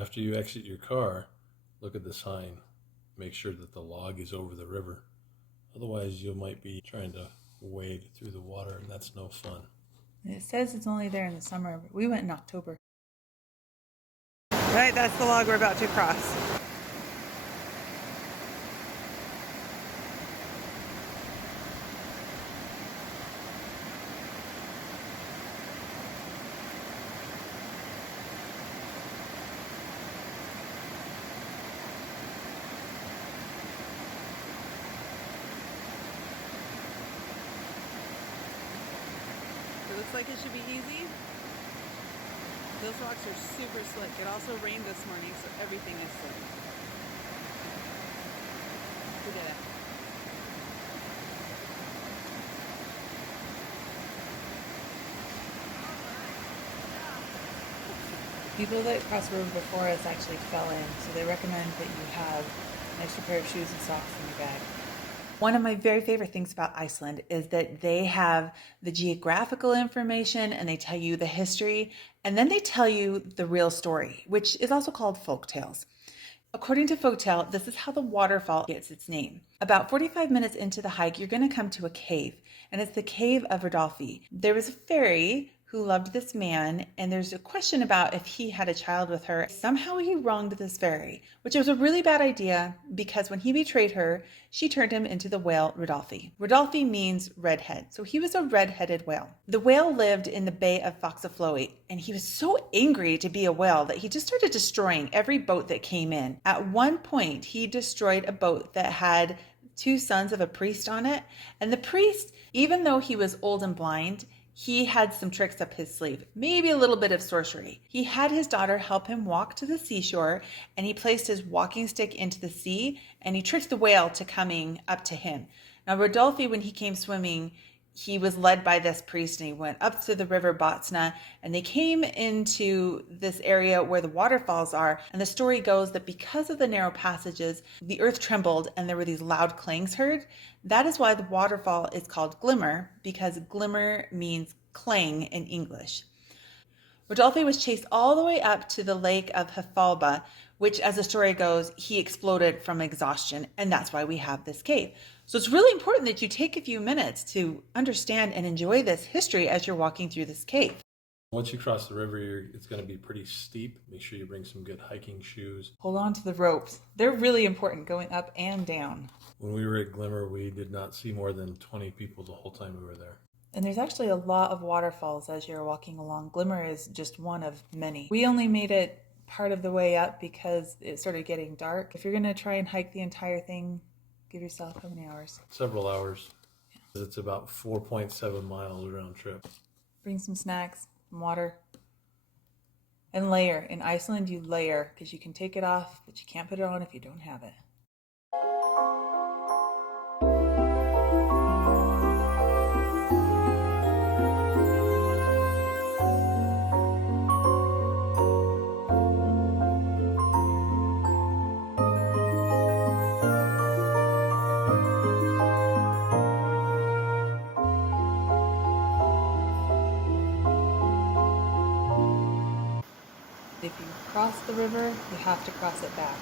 After you exit your car, look at the sign. Make sure that the log is over the river. Otherwise, you might be trying to wade through the water, and that's no fun. It says it's only there in the summer, but we went in October. Right, that's the log we're about to cross. It looks like it should be easy. Those rocks are super slick. It also rained this morning, so everything is slick. We did it. People that crossed the river before us actually fell in, so they recommend that you have an extra pair of shoes and socks in your bag. One of my very favorite things about Iceland is that they have the geographical information and they tell you the history, and then they tell you the real story, which is also called folk tales. According to folktale, this is how the waterfall gets its name. About 45 minutes into the hike, you're going to come to a cave, and it's the cave of Raudhofdi. There was a fairy who loved this man, and there's a question about if he had a child with her. Somehow he wronged this fairy, which was a really bad idea because when he betrayed her, she turned him into the whale Raudhofdi. Raudhofdi means redhead, so he was a red-headed whale. The whale lived in the bay of Faxafloi, and he was so angry to be a whale that he just started destroying every boat that came in. At one point, he destroyed a boat that had 2 sons of a priest on it, and the priest, even though he was old and blind, he had some tricks up his sleeve, maybe a little bit of sorcery. He had his daughter help him walk to the seashore, and he placed his walking stick into the sea, and he tricked the whale to coming up to him. Now, Raudhofdi, when he came swimming, he was led by this priest, and he went up to the river Botnsa, and they came into this area where the waterfalls are. And the story goes that because of the narrow passages, the earth trembled and there were these loud clangs heard. That is why the waterfall is called Glymur, because Glymur means clang in English. Raudhofdi was chased all the way up to the lake of Hvalvatn, which, as the story goes, he exploded from exhaustion, and that's why we have this cave. So it's really important that you take a few minutes to understand and enjoy this history as you're walking through this cave. Once you cross the river, it's going to be pretty steep. Make sure you bring some good hiking shoes. Hold on to the ropes. They're really important going up and down. When we were at Glymur, we did not see more than 20 people the whole time we were there. And there's actually a lot of waterfalls as you're walking along. Glymur is just one of many. We only made it part of the way up because it started getting dark. If you're going to try and hike the entire thing, give yourself how many hours? Several hours. Yeah. It's about 4.7 miles round trip. Bring some snacks, some water, and layer. In Iceland, you layer because you can take it off, but you can't put it on if you don't have it. If you cross the river, you have to cross it back.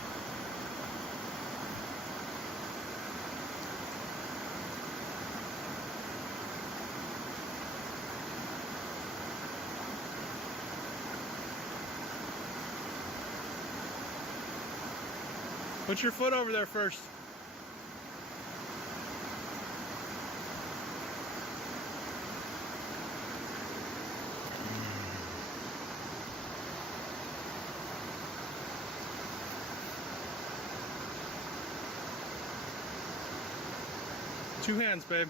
Put your foot over there first. Two hands, babe.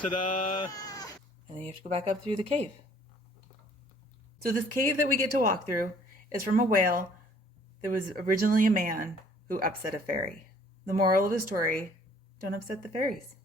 Ta-da! And then you have to go back up through the cave. So this cave that we get to walk through is from a whale that was originally a man who upset a fairy. The moral of the story, don't upset the fairies.